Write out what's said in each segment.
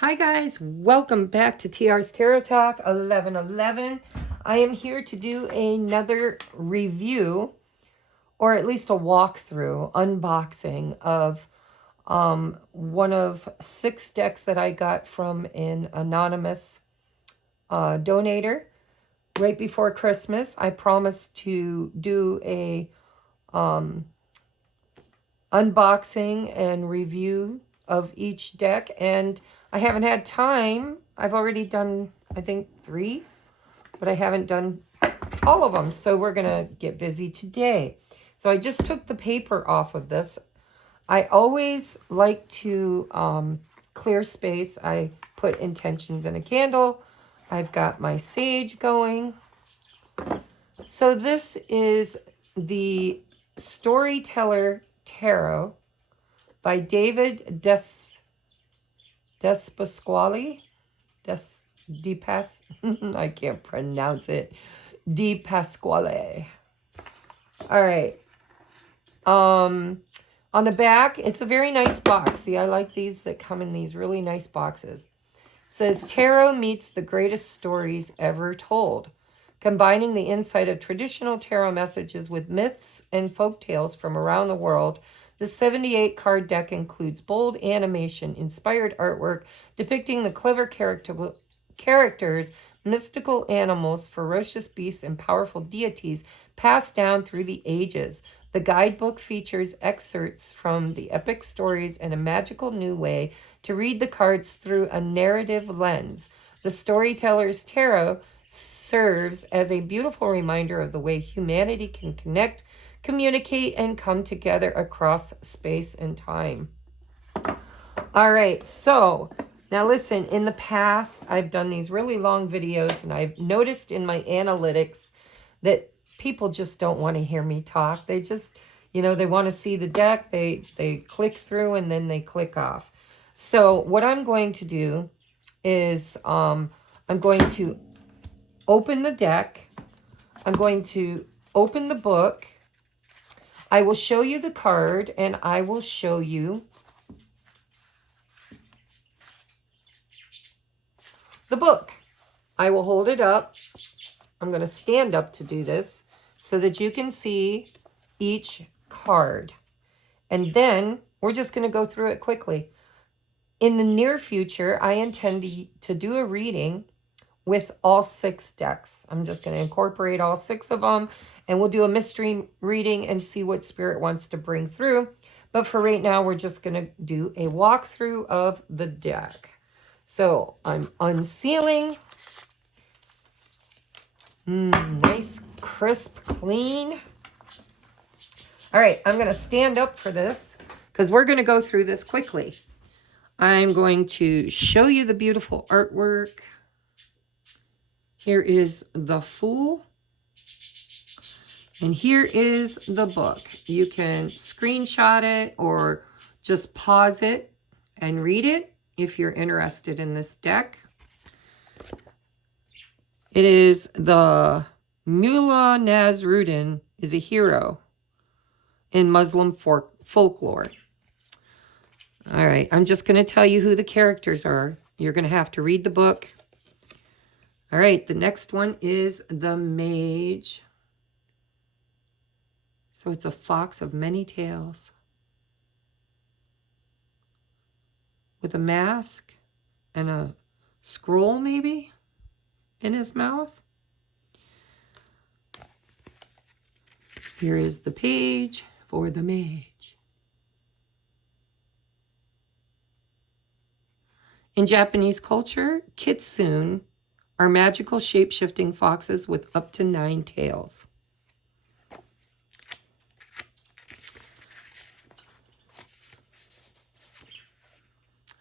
Hi guys, welcome back to TR's Tarot Talk 1111. I am here to do another review, or at least a walkthrough, unboxing of one of 6 decks that I got from an anonymous donator right before Christmas. I promised to do a unboxing and review of each deck, and I haven't had time. I've already done, I think, 3, but I haven't done all of them, so we're gonna get busy today. So I just took the paper off of this. I always like to clear space. I put intentions in a candle. I've got my sage going. So this is the Storyteller Tarot by David DePasquale. I can't pronounce it. DePasquale. All right. On the back, it's a very nice box. See, I like these that come in these really nice boxes. It says, Tarot meets the greatest stories ever told, combining the insight of traditional tarot messages with myths and folk tales from around the world. The 78-card deck includes bold animation-inspired artwork depicting the clever characters, mystical animals, ferocious beasts, and powerful deities passed down through the ages. The guidebook features excerpts from the epic stories and a magical new way to read the cards through a narrative lens. The Storyteller's Tarot serves as a beautiful reminder of the way humanity can connect, communicate, and come together across space and time. All right, so now listen, in the past, I've done these really long videos, and I've noticed in my analytics that people just don't want to hear me talk. They just, they want to see the deck, they click through, and then they click off. So what I'm going to do is I'm going to open the deck. I'm going to open the book. I will show you the card, and I will show you the book. I will hold it up. I'm going to stand up to do this so that you can see each card. And then we're just going to go through it quickly. In the near future, I intend to do a reading with all 6 decks. I'm just going to incorporate all 6 of them, and we'll do a mystery reading and see what Spirit wants to bring through. But for right now, we're just going to do a walkthrough of the deck. So I'm unsealing. Nice, crisp, clean. All right, I'm going to stand up for this because we're going to go through this quickly. I'm going to show you the beautiful artwork. Here is the Fool. And here is the book. You can screenshot it or just pause it and read it if you're interested in this deck. It is the Mullah Nasruddin is a hero in Muslim folklore. All right, I'm just going to tell you who the characters are. You're going to have to read the book. All right, the next one is the Mage. So it's a fox of many tails with a mask and a scroll maybe in his mouth. Here is the page for the Mage. In Japanese culture, kitsune are magical shape-shifting foxes with up to 9 tails.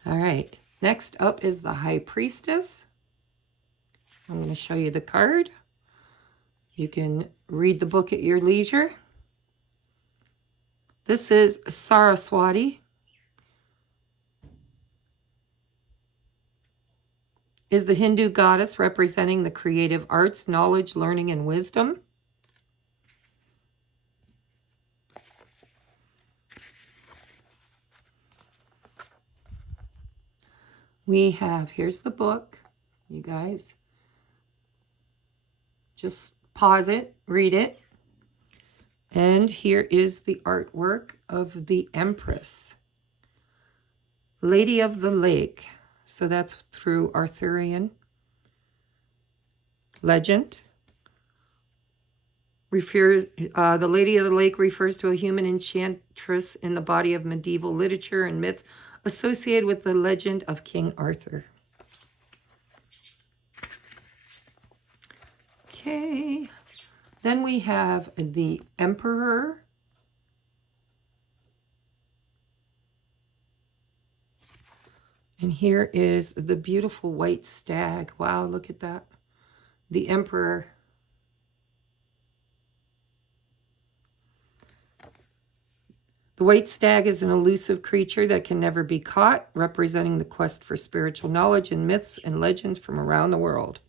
All right, next up is the High Priestess. I'm going to show you the card. You can read the book at your leisure. This is Saraswati. Is the Hindu goddess representing the creative arts, knowledge, learning, and wisdom. We have, here's the book, you guys. Just pause it, read it. And here is the artwork of the Empress, Lady of the Lake. So that's through Arthurian legend. The Lady of the Lake refers to a human enchantress in the body of medieval literature and myth associated with the legend of King Arthur. Okay, then we have the Emperor. And here is the beautiful white stag. Wow, look at that. The Emperor. The white stag is an elusive creature that can never be caught, representing the quest for spiritual knowledge and myths and legends from around the world.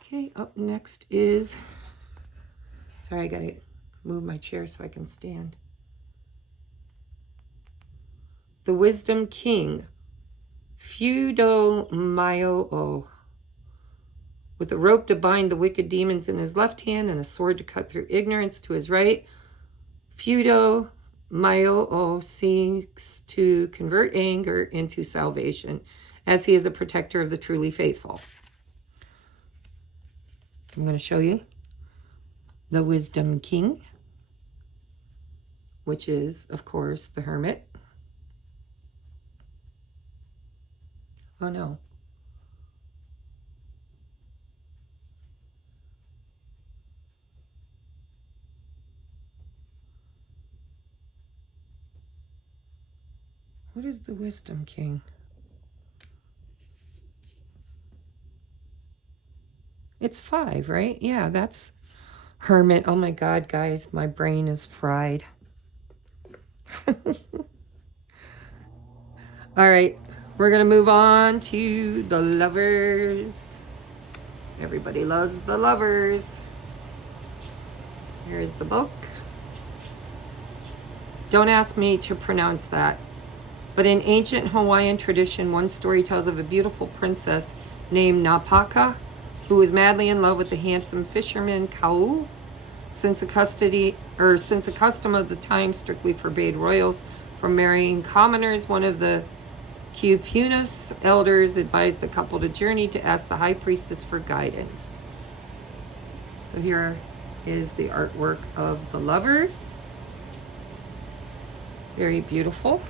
Okay, up next is, sorry, I gotta move my chair so I can stand. The Wisdom King, Feudo-Myo-O, with a rope to bind the wicked demons in his left hand and a sword to cut through ignorance to his right. Feudo-Myo-O seeks to convert anger into salvation, as he is the protector of the truly faithful. So I'm going to show you the Wisdom King, which is, of course, the Hermit. Oh no. What is the Wisdom King? It's 5, right? Yeah, that's Hermit. Oh my God, guys, my brain is fried. All right, we're going to move on to the Lovers. Everybody loves the Lovers. Here's the book. Don't ask me to pronounce that. But in ancient Hawaiian tradition, one story tells of a beautiful princess named Napaka, who was madly in love with the handsome fisherman Kau. Since the custom of the time strictly forbade royals from marrying commoners, one of the Kupunas elders advised the couple to journey to ask the high priestess for guidance. So here is the artwork of the Lovers. Very beautiful.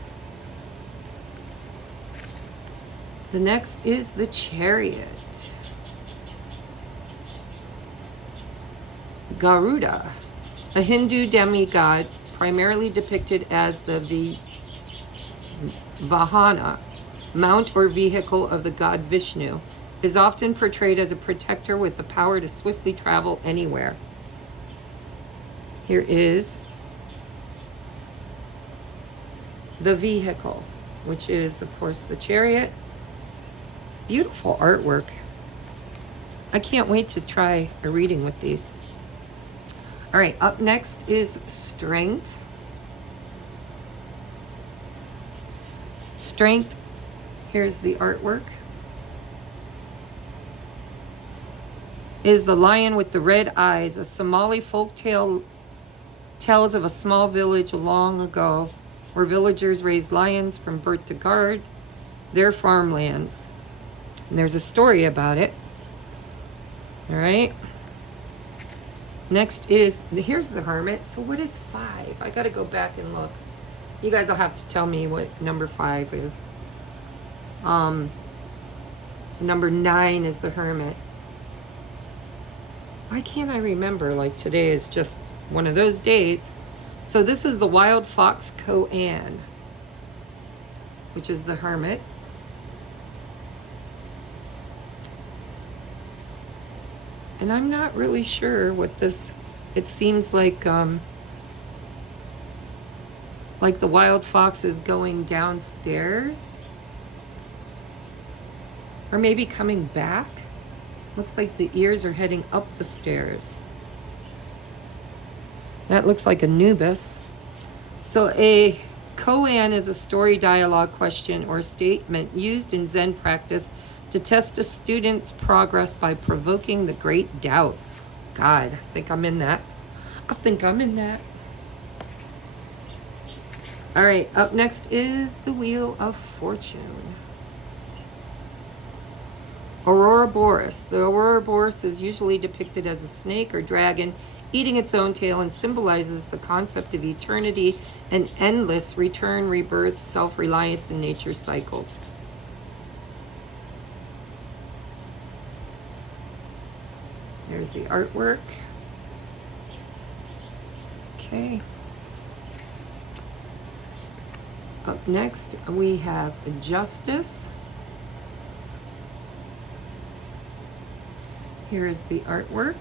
The next is the Chariot. Garuda, a Hindu demigod primarily depicted as the Vahana, mount or vehicle of the god Vishnu, is often portrayed as a protector with the power to swiftly travel anywhere. Here is the vehicle, which is, of course, the chariot. Beautiful artwork. I can't wait to try a reading with these. All right, up next is Strength. Strength, here's the artwork, is the lion with the red eyes. A Somali folk tale tells of a small village long ago where villagers raised lions from birth to guard their farmlands. And there's a story about it. All right. Next is, here's the Hermit. So what is 5? I got to go back and look. You guys will have to tell me what number 5 is. So number 9 is the Hermit. Why can't I remember? Like today is just one of those days. So this is the Wild Fox Koan, which is the Hermit. And I'm not really sure what this, it seems like the wild fox is going downstairs. Or maybe coming back. Looks like the ears are heading up the stairs. That looks like Anubis. So a Koan is a story, dialogue, question, or statement used in Zen practice to test a student's progress by provoking the great doubt. God, I think I'm in that. I think I'm in that. All right, up next is the Wheel of Fortune. Ouroboros. The Ouroboros is usually depicted as a snake or dragon eating its own tail and symbolizes the concept of eternity and endless return, rebirth, self-reliance, and nature cycles. There's the artwork. Okay. Up next, we have Justice. Here is the artwork.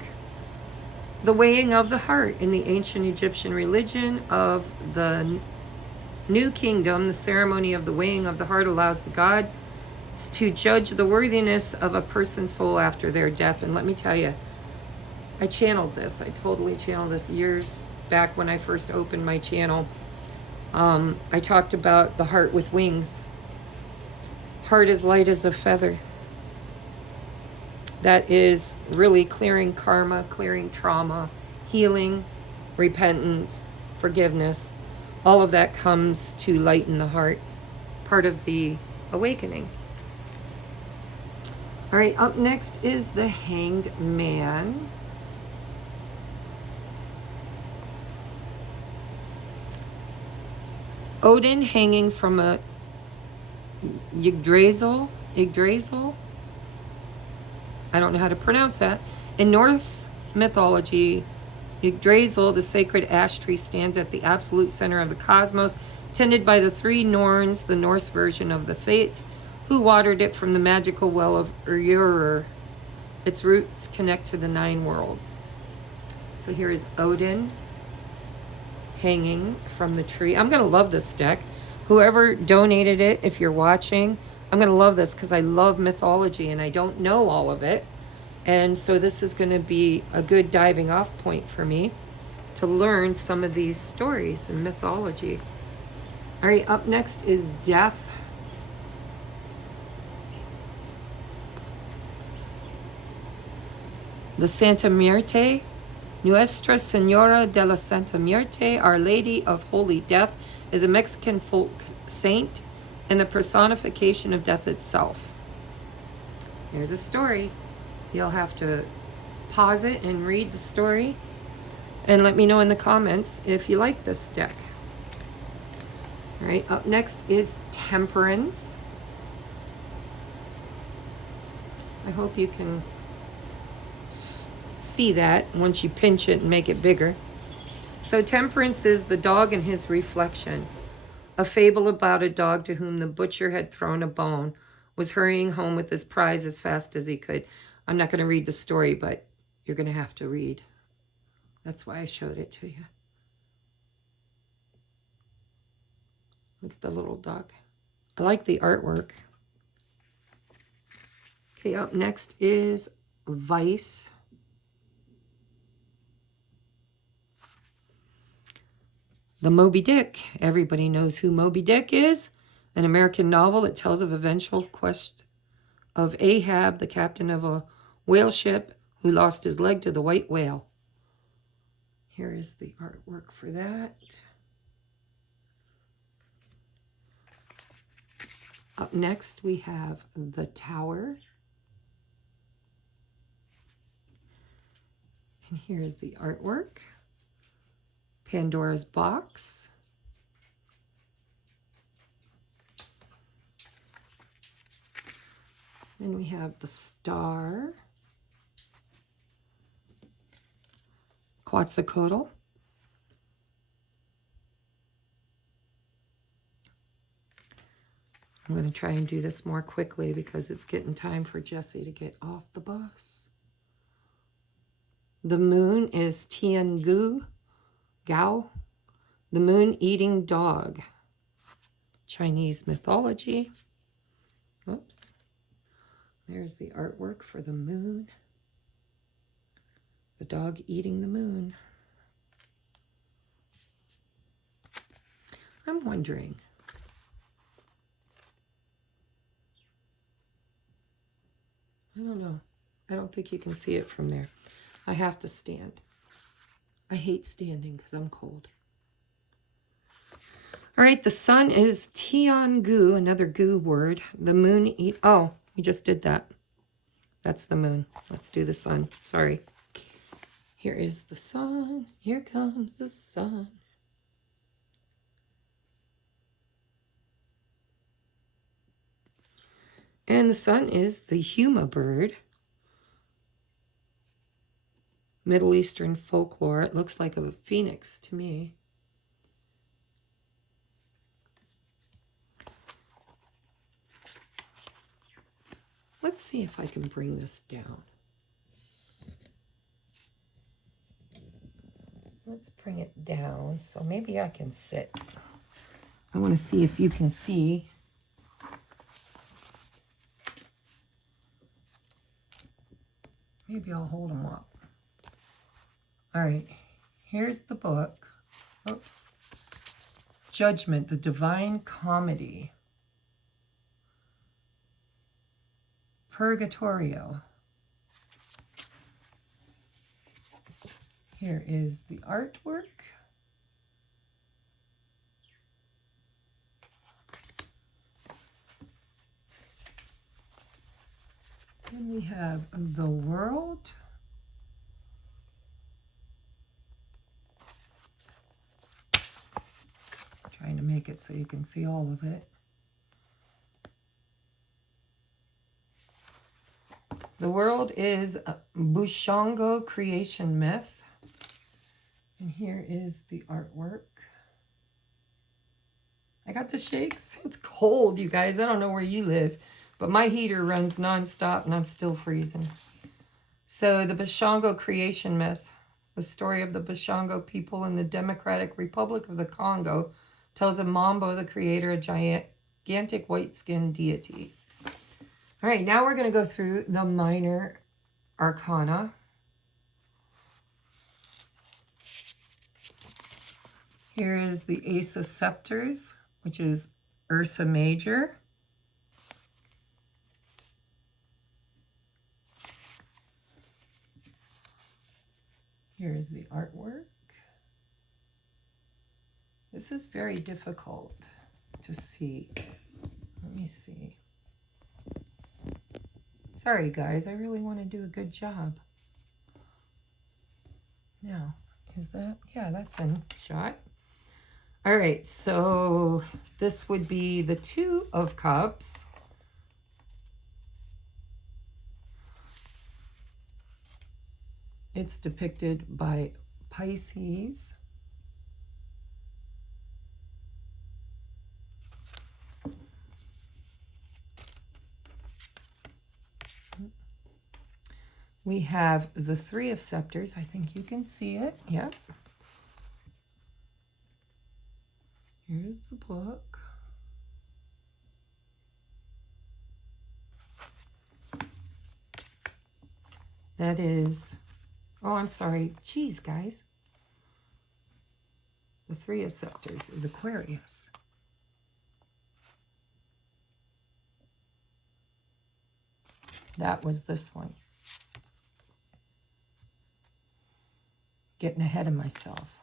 The weighing of the heart. In the ancient Egyptian religion of the New Kingdom, the ceremony of the weighing of the heart allows the gods to judge the worthiness of a person's soul after their death. And let me tell you, I channeled this. I totally channeled this years back when I first opened my channel. I talked about the heart with wings. Heart as light as a feather. That is really clearing karma, clearing trauma, healing, repentance, forgiveness. All of that comes to lighten the heart, part of the awakening. All right, up next is the Hanged Man. Odin hanging from a Yggdrasil. I don't know how to pronounce that. In Norse mythology, Yggdrasil, the sacred ash tree, stands at the absolute center of the cosmos, tended by the three Norns, the Norse version of the Fates, who watered it from the magical well of Ur. Its roots connect to the 9 worlds. So here is Odin hanging from the tree. I'm going to love this deck. Whoever donated it, if you're watching, I'm going to love this because I love mythology and I don't know all of it. And so this is going to be a good diving off point for me to learn some of these stories and mythology. All right, up next is Death. The Santa Muerte. Nuestra Senora de la Santa Muerte, Our Lady of Holy Death, is a Mexican folk saint and the personification of death itself. Here's a story. You'll have to pause it and read the story and let me know in the comments if you like this deck. All right, up next is Temperance. I hope you can see that once you pinch it and make it bigger. So Temperance is the dog and his reflection. A fable about a dog to whom the butcher had thrown a bone was hurrying home with his prize as fast as he could. I'm not going to read the story, but you're going to have to read. That's why I showed it to you. Look at the little dog. I like the artwork. Okay, up next is Vice. The Moby Dick. Everybody knows who Moby Dick is. An American novel that tells of eventual quest of Ahab, the captain of a whale ship who lost his leg to the white whale. Here is the artwork for that. Up next we have The Tower. And here's the artwork. Pandora's Box. Then we have the Star. Quetzalcoatl. I'm going to try and do this more quickly because it's getting time for Jesse to get off the bus. The moon is Tiangu Gao, the moon-eating dog. Chinese mythology. Oops. There's the artwork for the moon. The dog eating the moon. I'm wondering. I don't know. I don't think you can see it from there. I have to stand. I hate standing because I'm cold. All right, the sun is Tiangu, another gu word. The moon, oh, we just did that. That's the moon. Let's do the sun. Sorry. Here is the sun. Here comes the sun. And the sun is the huma bird. Middle Eastern folklore. It looks like a phoenix to me. Let's see if I can bring this down. Let's bring it down so maybe I can sit. I want to see if you can see. Maybe I'll hold them up. All right, here's the book. Oops. Judgment, the Divine Comedy. Purgatorio. Here is the artwork. Then we have the world. Trying to make it so you can see all of it. The world is a Bushango creation myth. And here is the artwork. I got the shakes. It's cold, you guys. I don't know where you live, but my heater runs nonstop and I'm still freezing. So the Bushango creation myth, the story of the Bushango people in the Democratic Republic of the Congo, tells of Mambo, the creator, a gigantic white-skinned deity. All right, now we're going to go through the minor arcana. Here is the Ace of Scepters, which is Ursa Major. Here is the artwork. This is very difficult to see. Let me see. Sorry, guys. I really want to do a good job. Now, is that? Yeah, that's in shot. All right, so this would be the Two of Cups. It's depicted by Pisces. We have the Three of Scepters. I think you can see it. Yep. Here's the book. That is, oh, I'm sorry. Geez, guys. The Three of Scepters is Aquarius. That was this one. Getting ahead of myself.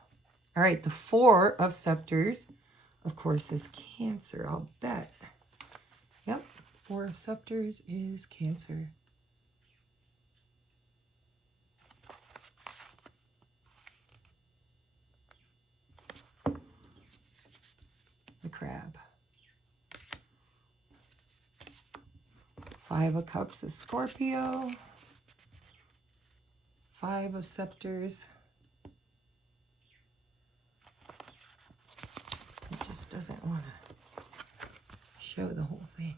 All right, the Four of Scepters, of course, is Cancer, I'll bet. Yep, Four of Scepters is Cancer. The Crab. Five of Cups is Scorpio. Five of Scepters. It just doesn't want to show the whole thing.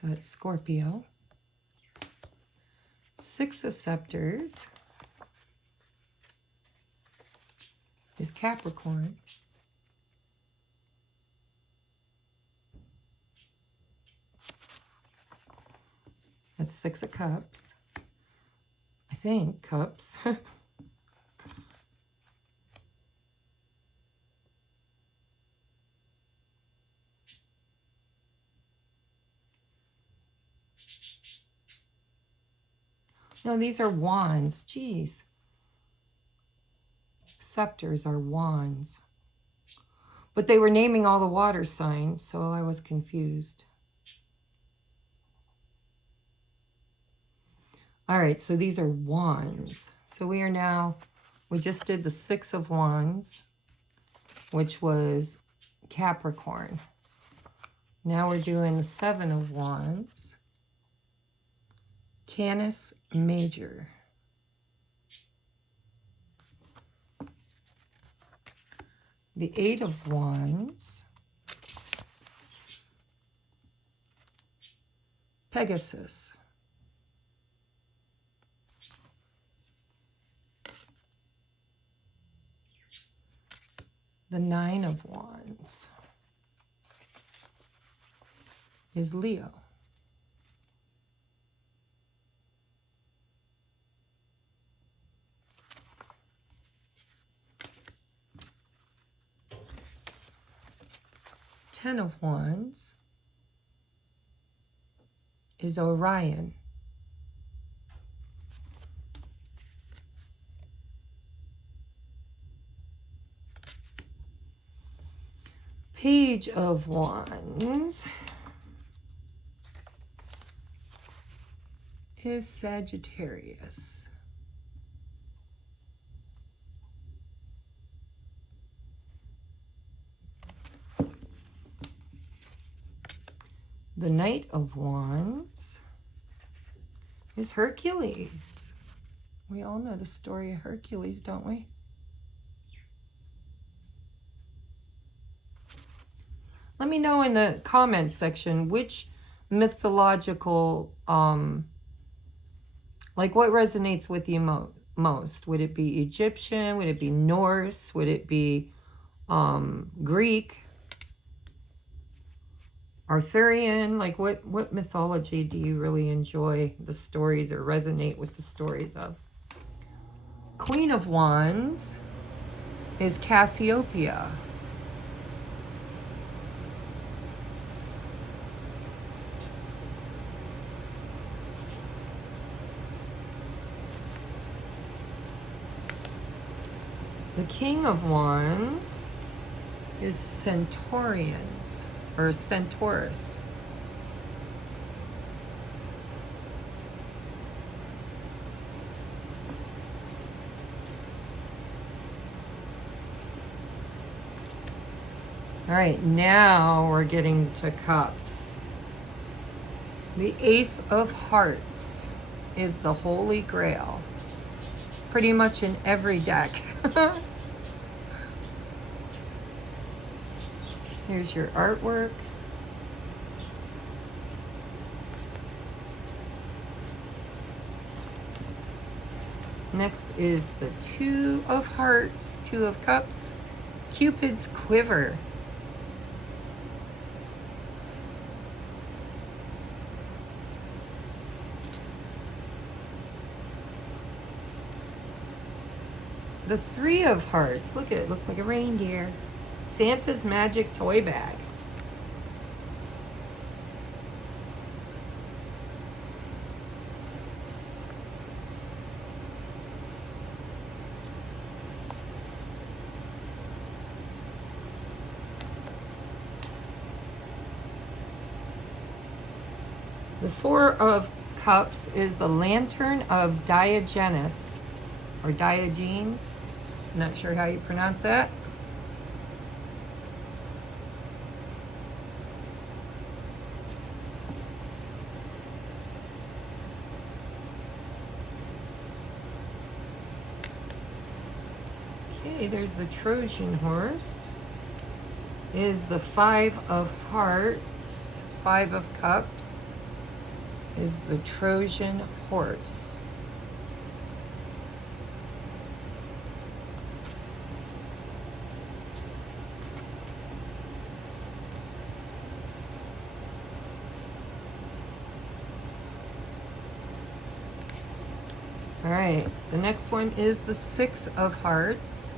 So it's Scorpio. Six of Scepters is Capricorn. That's Six of Cups. I think Cups. No, these are wands. Jeez. Scepters are wands. But they were naming all the water signs, so I was confused. All right, so these are wands. So we are now, we just did the 6 of wands, which was Capricorn. Now we're doing the 7 of wands, Canis Major. The 8 of wands, Pegasus. The 9 of wands is Leo. Ten of wands is Orion. Page of wands is Sagittarius. The Knight of Wands is Hercules. We all know the story of Hercules, don't we? Let me know in the comments section which mythological, like what resonates with you most. Would it be Egyptian? Would it be Norse? Would it be Greek? Arthurian? Like what mythology do you really enjoy the stories or resonate with the stories of? Queen of Wands is Cassiopeia. The King of Wands is Centaurians, or Centaurus. All right, now we're getting to cups. The Ace of Hearts is the Holy Grail. Pretty much in every deck. Here's your artwork. Next is the Two of Hearts, Two of Cups, Cupid's Quiver. The Three of Hearts, look at it, looks like a reindeer. Santa's Magic Toy Bag. The Four of Cups is the Lantern of Diogenes, or Diogenes. I'm not sure how you pronounce that. Okay, there's the Trojan horse. Is the Five of Hearts, Five of Cups, is the Trojan horse. All right, the next one is the Six of Hearts,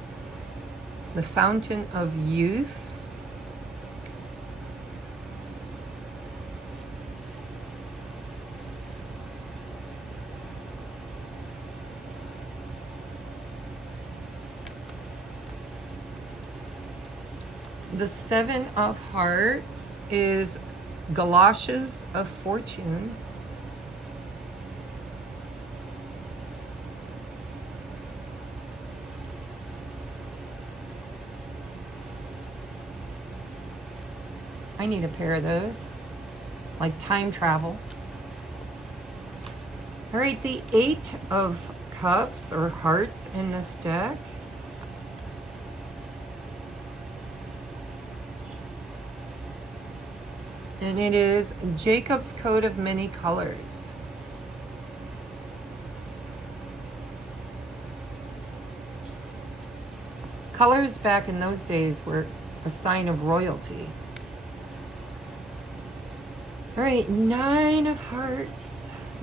the Fountain of Youth. The Seven of Hearts is galoshes of fortune. I need a pair of those. Like time travel. All right, the Eight of Cups or Hearts in this deck. And it is Jacob's coat of many colors. Colors back in those days were a sign of royalty. All right, Nine of Hearts.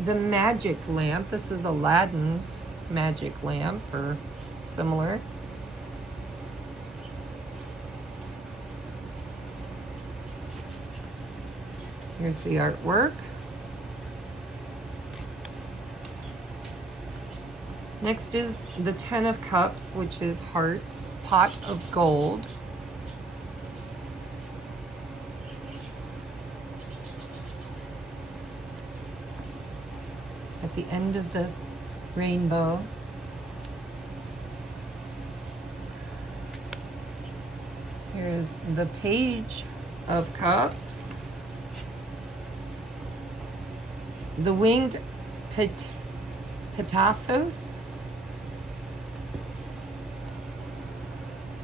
The magic lamp. This is Aladdin's magic lamp or similar. Here's the artwork. Next is the Ten of Cups, which is Hearts, pot of gold. At the end of the rainbow. Here's the Page of Cups. The Winged Petassos.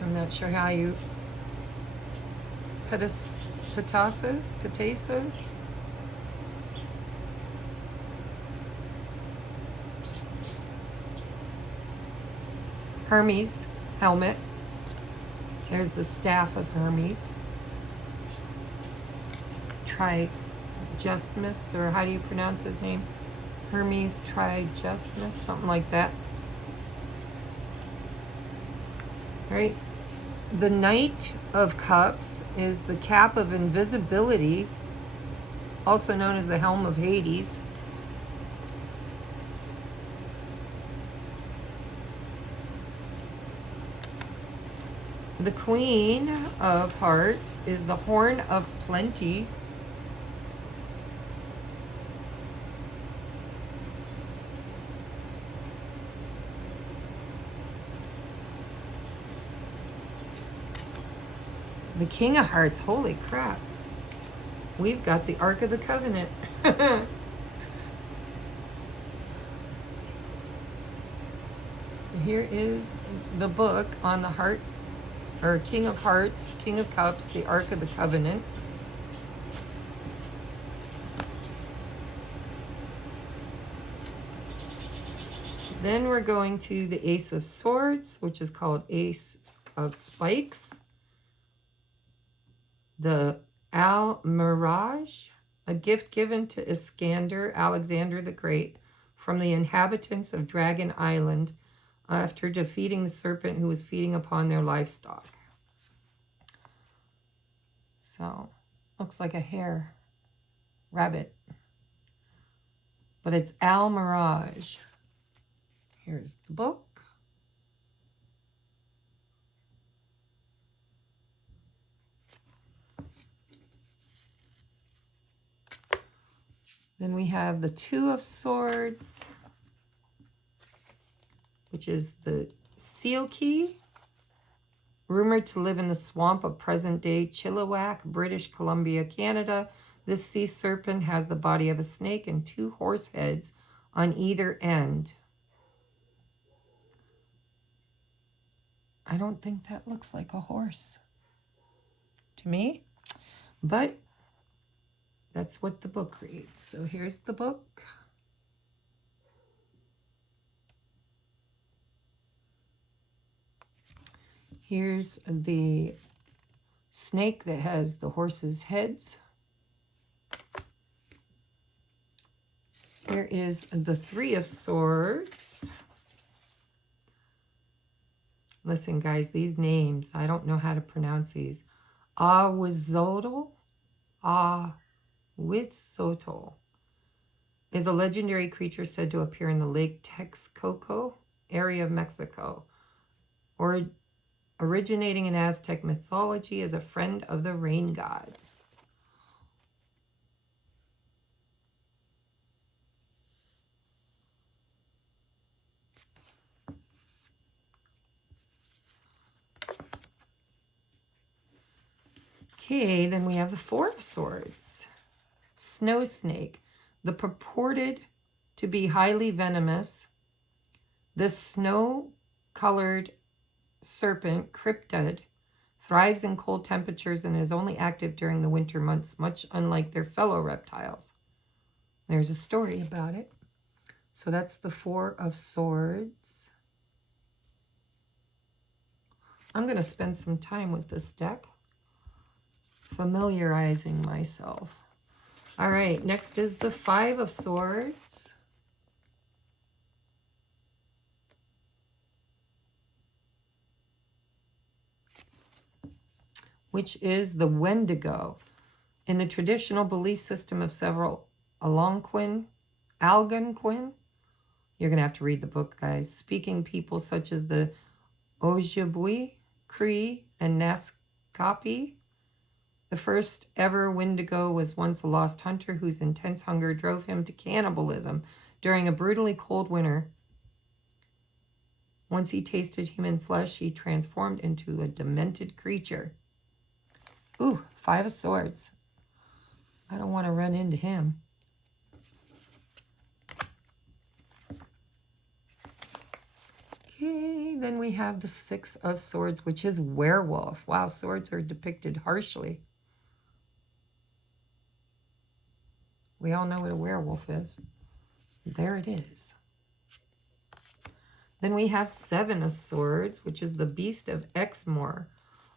I'm not sure how you... Petassos? Hermes helmet. There's the staff of Hermes. Trismegistus, or how do you pronounce his name? Hermes Trismegistus, something like that. All right. The Knight of Cups is the cap of invisibility, also known as the helm of Hades. The Queen of Hearts is the Horn of Plenty. The King of Hearts, holy crap. We've got the Ark of the Covenant. So here is the book on the heart, or King of Hearts, King of Cups, the Ark of the Covenant. Then we're going to the Ace of Swords, which is called Ace of Spikes. The Almirage, a gift given to Iskander, Alexander the Great, from the inhabitants of Dragon Island after defeating the serpent who was feeding upon their livestock. So, looks like a hare, rabbit, but it's Almirage. Here's the book. Then we have the Two of Swords, which is the Seal Key, rumored to live in the swamp of present-day Chilliwack, British Columbia, Canada. This sea serpent has the body of a snake and two horse heads on either end. I don't think that looks like a horse to me, but that's what the book reads. So here's the book. Here's the snake that has the horse's heads. Here is the Three of Swords. Listen, guys, these names, I don't know how to pronounce these. Ahuizotl is a legendary creature said to appear in the Lake Texcoco area of Mexico. originating in Aztec mythology as a friend of the rain gods. Okay, then we have the Four of Swords. Snow snake, the purported to be highly venomous. This snow-colored serpent cryptid thrives in cold temperatures and is only active during the winter months, much unlike their fellow reptiles. There's a story about it. So that's the Four of Swords. I'm going to spend some time with this deck, familiarizing myself. All right, next is the Five of Swords. Which is the Wendigo. In the traditional belief system of several Algonquin, you're going to have to read the book, guys, speaking people such as the Ojibwe, Cree, and Naskapi. The first ever Wendigo was once a lost hunter whose intense hunger drove him to cannibalism during a brutally cold winter. Once he tasted human flesh, he transformed into a demented creature. Ooh, Five of Swords. I don't want to run into him. Okay, then we have the Six of Swords, which is werewolf. Wow, swords are depicted harshly. We all know what a werewolf is. There it is. Then we have Seven of Swords, which is the Beast of Exmoor.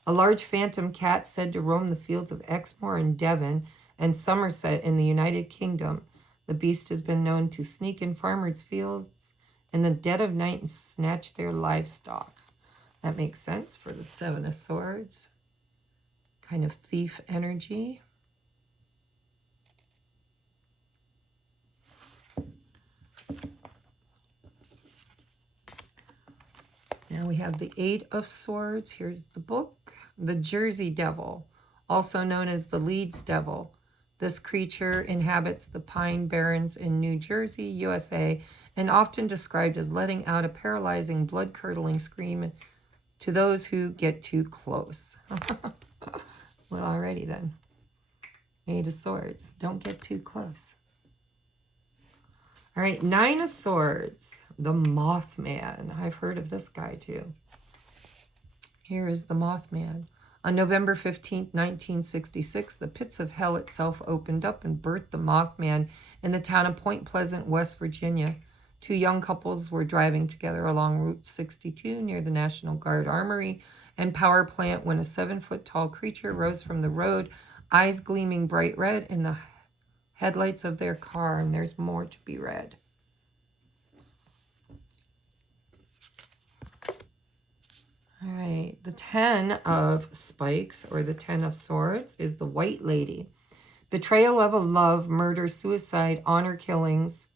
A large phantom cat said to roam the fields of Exmoor in Devon and Somerset in the United Kingdom. The beast has been known to sneak in farmers' fields in the dead of night and snatch their livestock. That makes sense for the Seven of Swords. Kind of thief energy. Now we have the Eight of Swords. Here's the book. The Jersey Devil, also known as the Leeds Devil. This creature inhabits the Pine Barrens in New Jersey, USA, and often described as letting out a paralyzing, blood-curdling scream to those who get too close. Well, alrighty then. Eight of Swords. Don't get too close. All right, Nine of Swords. The Mothman. I've heard of this guy too. Here is the Mothman. On November 15th, 1966, the pits of hell itself opened up and birthed the Mothman in the town of Point Pleasant, West Virginia. Two young couples were driving together along Route 62 near the National Guard Armory and Power Plant when a 7-foot-tall creature rose from the road, eyes gleaming bright red in the headlights of their car, and there's more to be read. All right, the 10 of Spikes, or the 10 of Swords, is the White Lady. Betrayal of a love, murder, suicide, honor killings,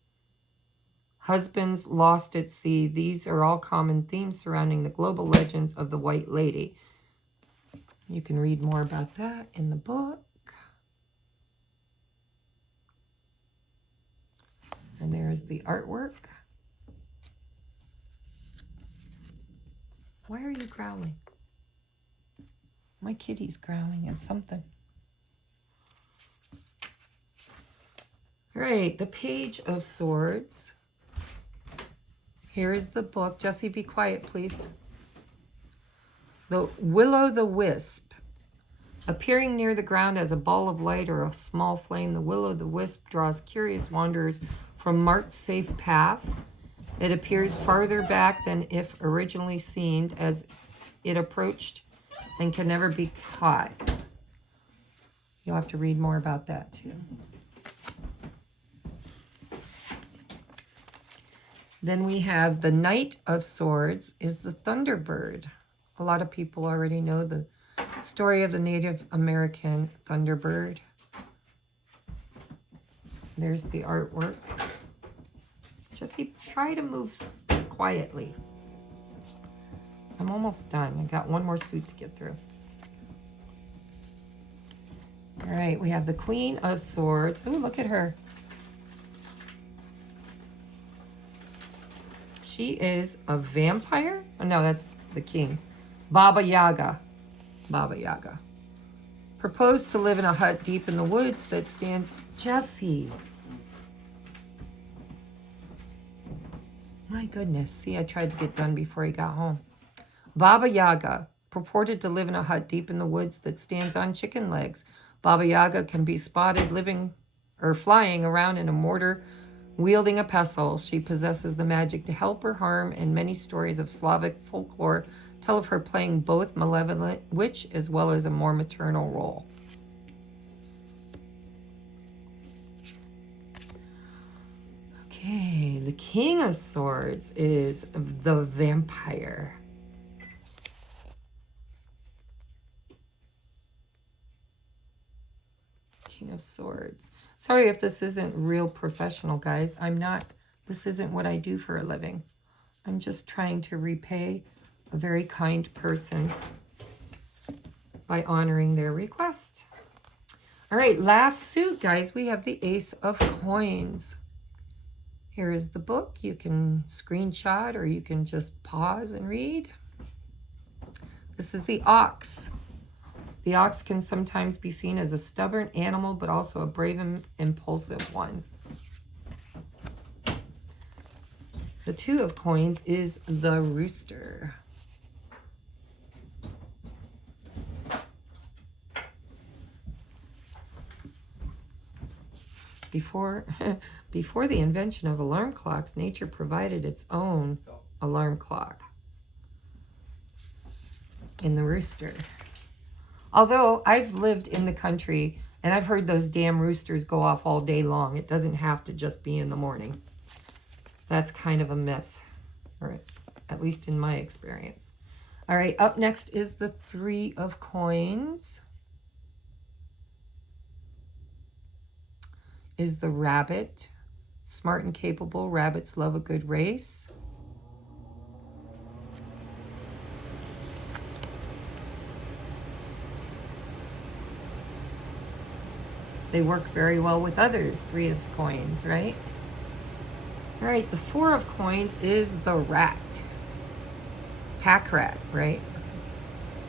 husbands lost at sea. These are all common themes surrounding the global legends of the White Lady. You can read more about that in the book. And there's the artwork. Why are you growling? My kitty's growling at something. All right, the Page of Swords. Here is the book. Jessie, be quiet, please. The Will-o'-the-Wisp. Appearing near the ground as a ball of light or a small flame, the Will-o'-the-Wisp draws curious wanderers from marked safe paths. It appears farther back than if originally seen as it approached and can never be caught. You'll have to read more about that too. Then we have the Knight of Swords is the Thunderbird. A lot of people already know the story of the Native American Thunderbird. There's the artwork. Jessie, try to move quietly. I'm almost done. I got one more suit to get through. All right, we have the Queen of Swords. Oh, look at her. She is a vampire? Oh, no, that's the king. Baba Yaga. Baba Yaga. Proposed to live in a hut deep in the woods that stands... Jesse. My goodness. See, I tried to get done before he got home. Baba Yaga. Purported to live in a hut deep in the woods that stands on chicken legs. Baba Yaga can be spotted living or flying around in a mortar, wielding a pestle. She possesses the magic to help or harm, and many stories of Slavic folklore tell of her playing both malevolent witch as well as a more maternal role. Okay, the King of Swords is the vampire. King of Swords. Sorry if this isn't real professional, guys. This isn't what I do for a living. I'm just trying to repay a very kind person by honoring their request. All right, last suit, guys. We have the Ace of Coins. Here is the book. You can screenshot or you can just pause and read. This is the Ox. The ox can sometimes be seen as a stubborn animal, but also a brave and impulsive one. The Two of Coins is the rooster. Before the invention of alarm clocks, nature provided its own alarm clock in the rooster. Although I've lived in the country and I've heard those damn roosters go off all day long. It doesn't have to just be in the morning. That's kind of a myth, or at least in my experience. All right, up next is the Three of Coins. Is the rabbit. Smart and capable, rabbits love a good race. They work very well with others, Three of Coins, right? All right, the Four of Coins is the rat. Pack rat, right?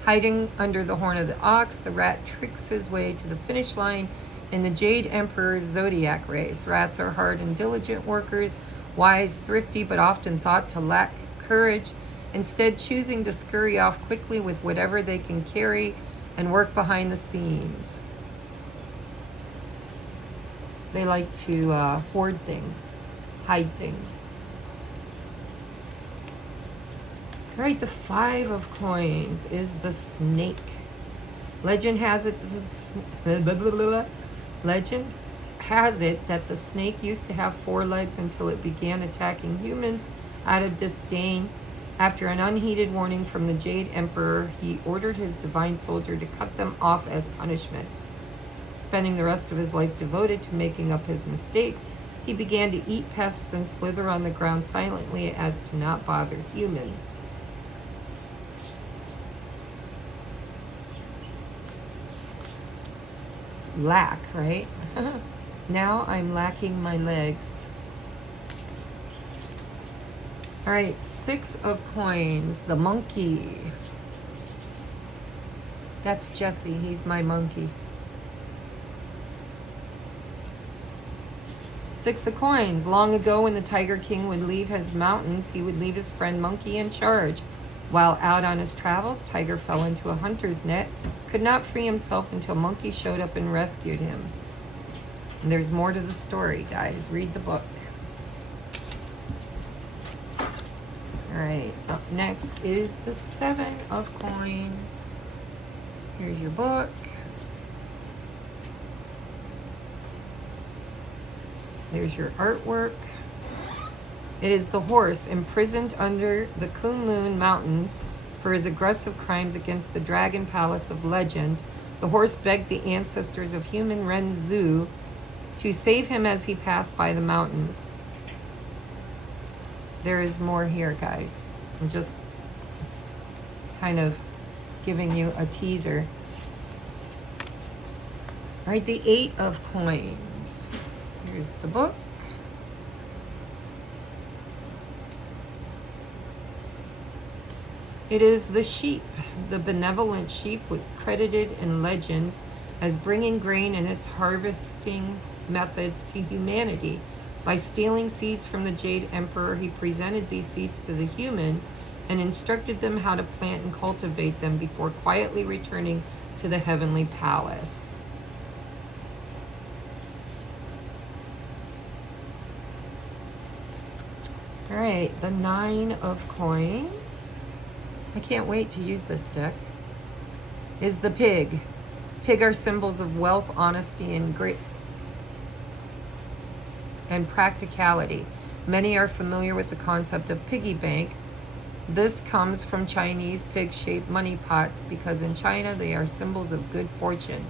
Hiding under the horn of the ox, the rat tricks his way to the finish line in the Jade Emperor's zodiac race. Rats are hard and diligent workers, wise, thrifty, but often thought to lack courage, instead choosing to scurry off quickly with whatever they can carry and work behind the scenes. They like to hoard things, hide things. All right, the Five of Coins is the snake. Legend has it that the snake used to have 4 legs until it began attacking humans out of disdain. After an unheeded warning from the Jade Emperor, he ordered his divine soldier to cut them off as punishment. Spending the rest of his life devoted to making up his mistakes, he began to eat pests and slither on the ground silently as to not bother humans. It's lack, right? Now I'm lacking my legs. All right, Six of Coins, the monkey. That's Jesse, he's my monkey. Six of Coins. Long ago, when the Tiger King would leave his mountains, he would leave his friend Monkey in charge. While out on his travels, Tiger fell into a hunter's net, could not free himself until Monkey showed up and rescued him. And there's more to the story, guys. Read the book. All right, up next is the Seven of Coins. Here's your book. There's your artwork. It is the horse imprisoned under the Kunlun Mountains for his aggressive crimes against the Dragon Palace of legend. The horse begged the ancestors of human Ren Zhu to save him as he passed by the mountains. There is more here, guys. I'm just kind of giving you a teaser. All right, the 8 of Coins. Here's the book. It is the sheep. The benevolent sheep was credited in legend as bringing grain and its harvesting methods to humanity. By stealing seeds from the Jade Emperor, he presented these seeds to the humans and instructed them how to plant and cultivate them before quietly returning to the heavenly palace. All right, the 9 of Coins. I can't wait to use this deck. Is the pig. Pig are symbols of wealth, honesty, and great and practicality. Many are familiar with the concept of piggy bank. This comes from Chinese pig-shaped money pots because in China they are symbols of good fortune.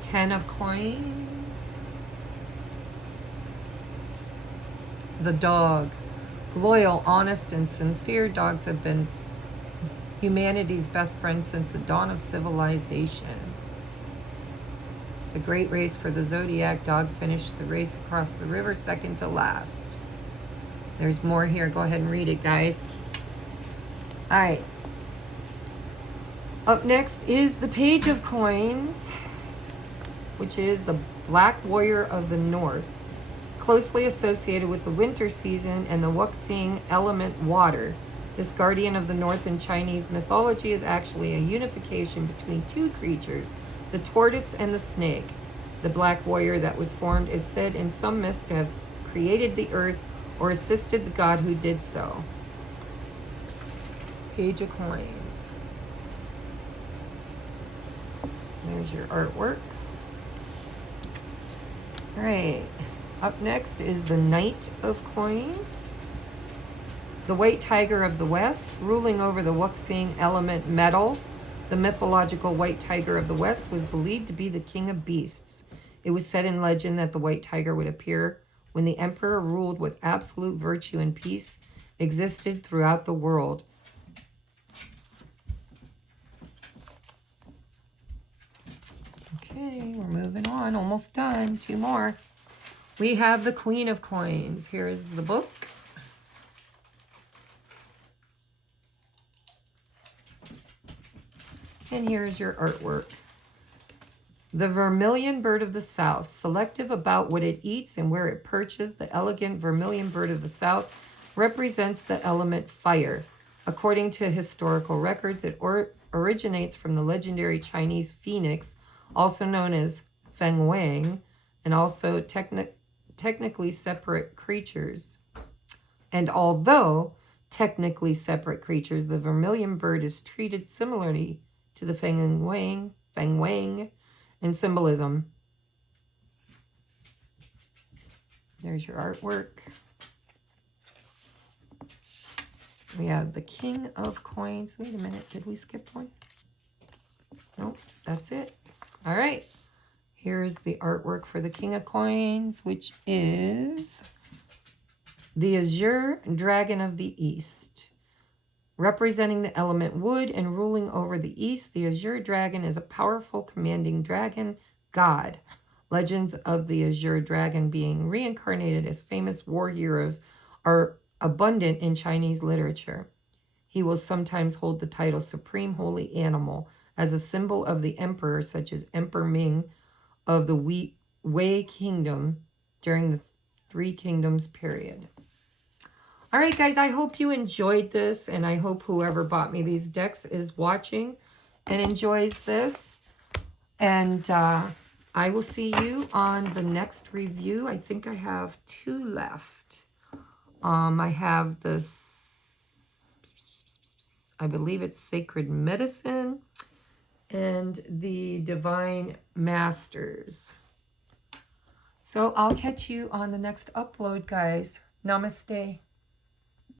Ten of Coins. The dog. Loyal, honest, and sincere dogs have been humanity's best friends since the dawn of civilization. The great race for the zodiac dog finished the race across the river second to last. There's more here. Go ahead and read it, guys. All right. Up next is the Page of Coins, which is the Black Warrior of the North, closely associated with the winter season and the Wuxing element water. This guardian of the north in Chinese mythology is actually a unification between two creatures, the tortoise and the snake. The black warrior that was formed is said in some myths to have created the earth or assisted the god who did so. Page of Coins. There's your artwork. All right. Up next is the Knight of Coins. The white tiger of the west, ruling over the Wuxing element metal. The mythological white tiger of the west was believed to be the king of beasts. It was said in legend that the white tiger would appear when the emperor ruled with absolute virtue and peace existed throughout the world. Okay, we're moving on. Almost done. 2 more. We have the Queen of Coins. Here is the book. And here's your artwork. The vermilion bird of the south, selective about what it eats and where it perches, the elegant vermilion bird of the south represents the element fire. According to historical records, it originates from the legendary Chinese phoenix, also known as Feng Wang, and also technically separate creatures. And although technically separate creatures, the vermilion bird is treated similarly to the Feng Wang in symbolism. There's your artwork. We have the King of Coins. Wait a minute, did we skip one? Nope, that's it. All right, here's the artwork for the King of Coins, which is the Azure Dragon of the East. Representing the element wood and ruling over the east, the Azure Dragon is a powerful, commanding dragon god. Legends of the Azure Dragon being reincarnated as famous war heroes are abundant in Chinese literature. He will sometimes hold the title Supreme Holy Animal as a symbol of the emperor, such as Emperor Ming of the Wei Kingdom during the Three Kingdoms period. All right, guys, I hope you enjoyed this, and I hope whoever bought me these decks is watching and enjoys this. And I will see you on the next review. I think I have 2 left. I have this, I believe it's Sacred Medicine and the Divine Masters. So I'll catch you on the next upload, guys. Namaste.